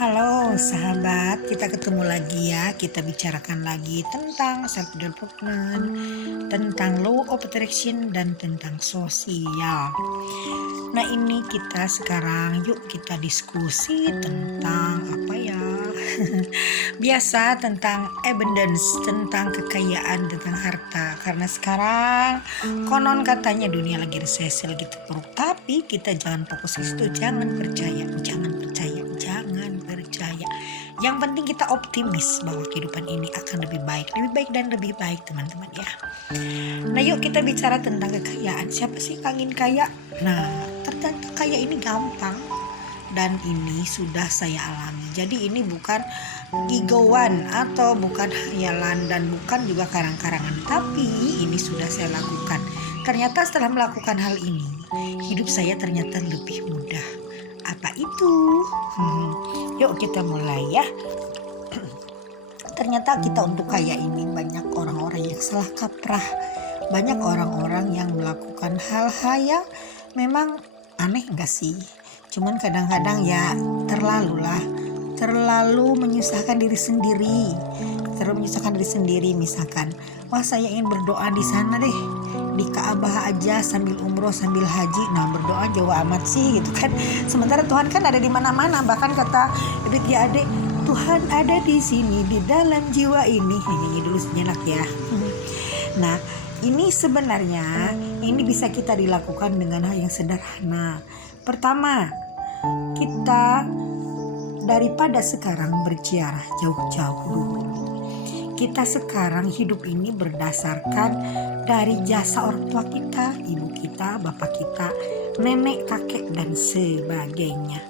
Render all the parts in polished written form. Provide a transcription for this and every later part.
Halo sahabat, kita ketemu lagi ya. Kita bicarakan lagi tentang self development, tentang law of attraction dan tentang sosial. Nah, ini kita sekarang yuk kita diskusi tentang apa ya? Biasa tentang abundance, tentang kekayaan, tentang harta. Karena sekarang konon katanya dunia lagi resesi, lagi terpuruk. Tapi kita jangan fokus ke situ, jangan percaya. Yang penting kita optimis bahwa kehidupan ini akan lebih baik dan lebih baik teman-teman ya. Nah, yuk kita bicara tentang kekayaan. Siapa sih yang ingin kaya? Nah, ternyata kaya ini gampang dan ini sudah saya alami. Jadi ini bukan gigowan atau bukan hayalan dan bukan juga karang-karangan, tapi ini sudah saya lakukan. Ternyata setelah melakukan hal ini, hidup saya ternyata lebih mudah. Apa itu? Yuk kita mulai ya. Ternyata kita untuk kaya ini banyak orang-orang yang salah kaprah. Banyak orang-orang yang melakukan hal-hal yang memang aneh gak sih? Cuman kadang-kadang ya terlalu menyusahkan diri sendiri. Misalkan, wah saya ingin berdoa di sana deh, di Ka'bah aja sambil umroh sambil haji. Nah, berdoa jauh amat sih gitu kan. Sementara Tuhan kan ada di mana-mana. Bahkan kata Ebit Ade, Tuhan ada di sini di dalam jiwa ini. Nyanyi dulu sejenak ya. Nah, ini sebenarnya ini bisa kita dilakukan dengan hal yang sederhana. Pertama, kita daripada sekarang berziarah jauh-jauh dulu. Kita sekarang hidup ini berdasarkan dari jasa orang tua kita, ibu kita, bapak kita, nenek, kakek, dan sebagainya.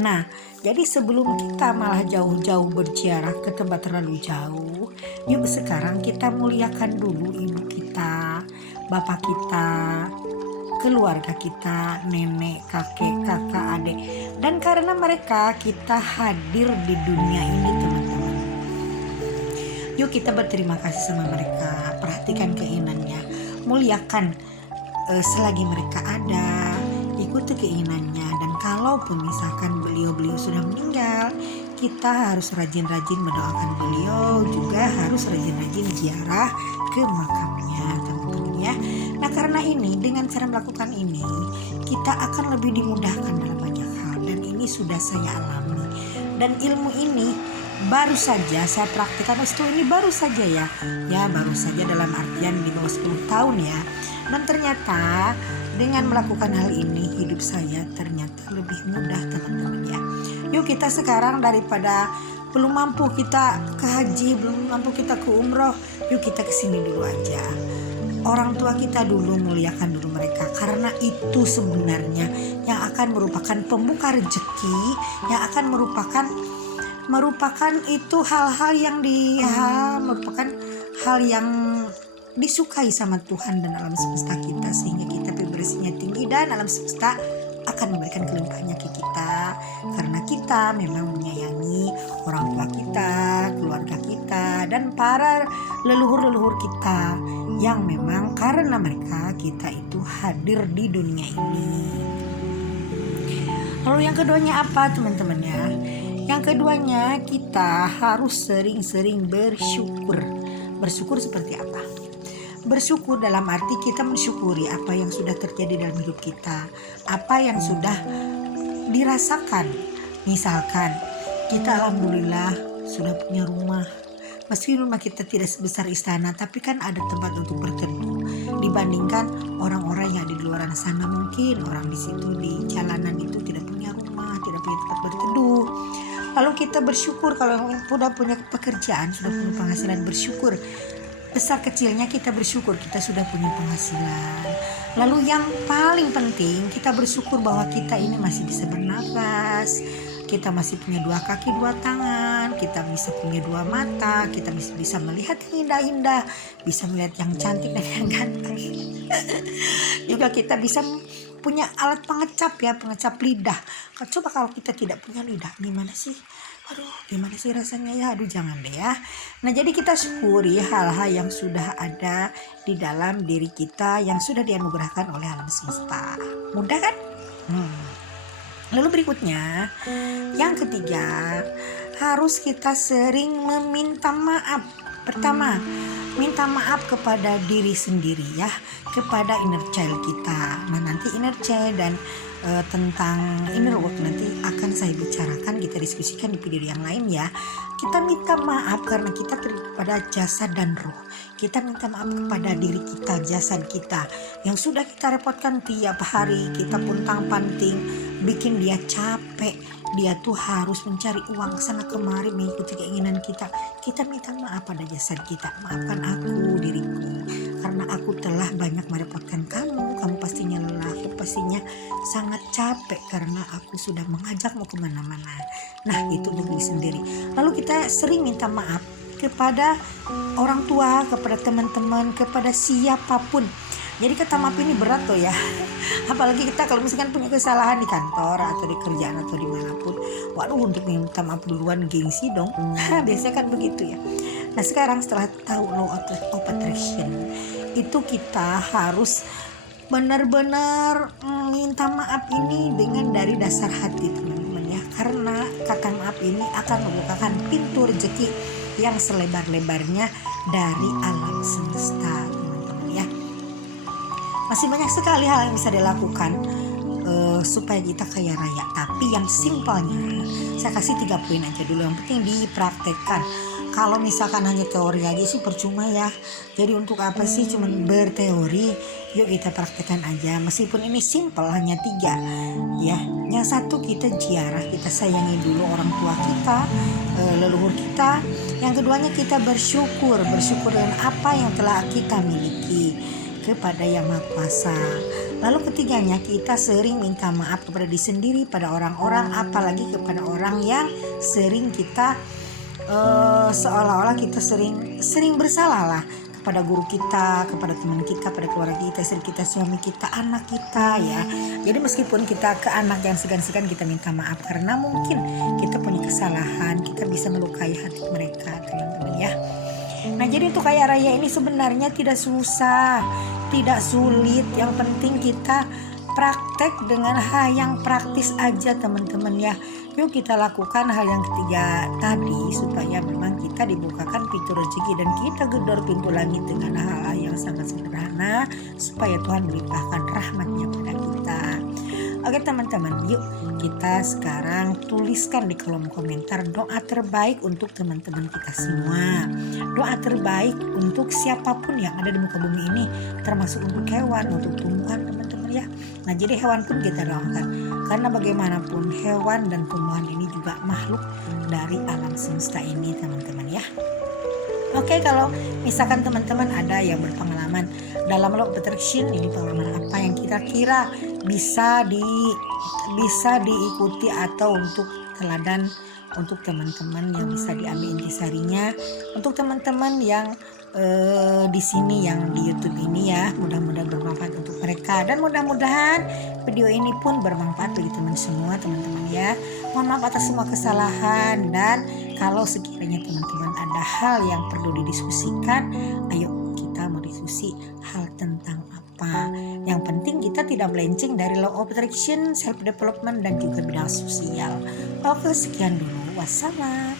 Nah, jadi sebelum kita malah jauh-jauh berziarah ke tempat terlalu jauh, yuk sekarang kita muliakan dulu ibu kita, bapak kita, keluarga kita, nenek, kakek, kakak, adik. Dan karena mereka kita hadir di dunia ini teman-teman. Yuk kita berterima kasih sama mereka, perhatikan keinginannya, muliakan selagi mereka ada, ikuti keinginannya. Dan kalaupun misalkan beliau sudah meninggal, kita harus rajin-rajin mendoakan beliau, juga harus rajin-rajin ziarah ke makamnya teman-teman ya. Nah, karena ini dengan cara melakukan ini kita akan lebih dimudahkan dalam banyak hal, dan ini sudah saya alami. Dan ilmu ini baru saja saya praktikkan. Ini baru saja ya baru saja dalam artian di bawah 10 tahun ya. Dan ternyata dengan melakukan hal ini hidup saya ternyata lebih mudah teman-teman ya. Yuk kita sekarang daripada belum mampu kita ke haji, belum mampu kita ke umroh, yuk kita kesini dulu aja. Orang tua kita dulu, muliakan dulu mereka, karena itu sebenarnya yang akan merupakan pembuka rezeki, yang akan merupakan itu hal-hal yang merupakan hal yang disukai sama Tuhan dan alam semesta kita, sehingga kita vibrasinya tinggi dan alam semesta akan memberikan kelimpahannya ke kita, karena kita memang menyayangi orang tua kita, keluarga kita, dan para leluhur-leluhur kita yang memang karena mereka kita itu hadir di dunia ini. Lalu yang keduanya apa teman-teman ya? Yang keduanya kita harus sering-sering bersyukur. Bersyukur seperti apa? Bersyukur dalam arti kita mensyukuri apa yang sudah terjadi dalam hidup kita, apa yang sudah dirasakan. Misalkan kita alhamdulillah sudah punya rumah. Meski rumah kita tidak sebesar istana, tapi kan ada tempat untuk berteduh. Dibandingkan orang-orang yang ada di luar sana, mungkin orang di situ di jalanan itu tidak punya rumah, tidak punya tempat berteduh. Lalu kita bersyukur kalau sudah punya pekerjaan, sudah punya penghasilan, bersyukur. Besar kecilnya kita bersyukur kita sudah punya penghasilan. Lalu yang paling penting kita bersyukur bahwa kita ini masih bisa bernafas, kita masih punya 2 kaki 2 tangan, kita bisa punya 2 mata, kita bisa melihat yang indah-indah, bisa melihat yang cantik dan yang ganteng. Juga kita bisa punya alat pengecap lidah. Coba kalau kita tidak punya lidah, gimana sih? Gimana sih rasanya ya? Jangan deh ya. Nah, jadi kita syukuri hal-hal yang sudah ada di dalam diri kita, yang sudah dianugerahkan oleh alam semesta. Mudah kan? Lalu berikutnya, yang ketiga, harus kita sering meminta maaf. Pertama, minta maaf kepada diri sendiri ya, kepada inner child kita. Nah, nanti inner child dan tentang inner work nanti akan saya bicarakan, kita diskusikan di video yang lain ya. Kita minta maaf karena kita terdiri pada jasad dan roh. Kita minta maaf kepada diri kita, jasad kita yang sudah kita repotkan tiap hari, kita puntang-panting, bikin dia capek. Dia tuh harus mencari uang sana kemari mengikuti keinginan kita. Kita minta maaf pada jasad kita. Maafkan aku, diriku, karena aku telah banyak merepotkan kamu. Kamu pastinya lelah, aku pastinya sangat capek karena aku sudah mengajakmu kemana-mana. Nah, itu untuk diri sendiri. Lalu kita sering minta maaf kepada orang tua, kepada teman-teman, kepada siapapun. Jadi kata maaf ini berat loh ya. Apalagi kita kalau misalkan punya kesalahan di kantor atau di kerjaan atau dimanapun. Waduh, untuk minta maaf duluan gengsi dong. Biasanya kan begitu ya. Nah, sekarang setelah tahu law of attraction, itu kita harus benar-benar minta maaf ini dengan dari dasar hati teman-teman ya. Karena kata maaf ini akan membukakan pintu rezeki yang selebar-lebarnya dari alam semesta teman-teman ya. Masih banyak sekali hal yang bisa dilakukan supaya kita kaya raya. Tapi yang simpelnya saya kasih 3 poin aja dulu. Yang penting dipraktekkan. Kalau misalkan hanya teori aja sih percuma ya. Jadi untuk apa sih cuman berteori? Yuk kita praktekkan aja. Meskipun ini simpel hanya 3 ya. Yang satu, kita ziarah, kita sayangi dulu orang tua kita, leluhur kita. Yang keduanya kita bersyukur dengan apa yang telah kita miliki kepada Yang Maha Kuasa. Lalu ketiganya, kita sering minta maaf kepada diri sendiri, pada orang-orang, apalagi kepada orang yang sering kita seolah-olah kita sering bersalah lah, kepada guru kita, kepada teman kita, pada keluarga kita, istri kita, suami kita, anak kita ya. Jadi meskipun kita ke anak yang segan-segan kita minta maaf karena mungkin kita punya kesalahan, kita bisa melukai hati mereka teman-teman ya. Nah, jadi untuk kaya raya ini sebenarnya tidak susah, tidak sulit. Yang penting kita praktek dengan hal yang praktis aja teman-teman ya. Yuk kita lakukan hal yang ketiga tadi supaya memang kita dibukakan pintu rezeki dan kita gedor pintu langit dengan hal-hal yang sangat sederhana supaya Tuhan melimpahkan rahmatnya pada kita. Oke teman-teman, yuk kita sekarang tuliskan di kolom komentar doa terbaik untuk teman-teman kita semua. Doa terbaik untuk siapapun yang ada di muka bumi ini, termasuk untuk hewan, untuk tumbuhan teman-teman ya. Nah, jadi hewan pun kita doakan, karena bagaimanapun hewan dan tumbuhan ini juga makhluk dari alam semesta ini teman-teman ya. Oke, kalau misalkan teman-teman ada yang berpengalaman dalam law of attraction, ini pengalaman apa yang kira-kira bisa diikuti atau untuk teladan untuk teman-teman yang bisa diambil intisarinya, untuk teman-teman yang di sini yang di YouTube ini ya, mudah-mudahan bermanfaat untuk mereka dan mudah-mudahan video ini pun bermanfaat bagi teman semua teman-teman ya. Mohon maaf atas semua kesalahan, dan kalau sekiranya teman-teman ada hal yang perlu didiskusikan, ayo kita mau diskusi hal tentang apa. Yang penting kita tidak melenceng dari law of attraction, self development dan juga bidang sosial. Oke, sekian dulu. Wassalam.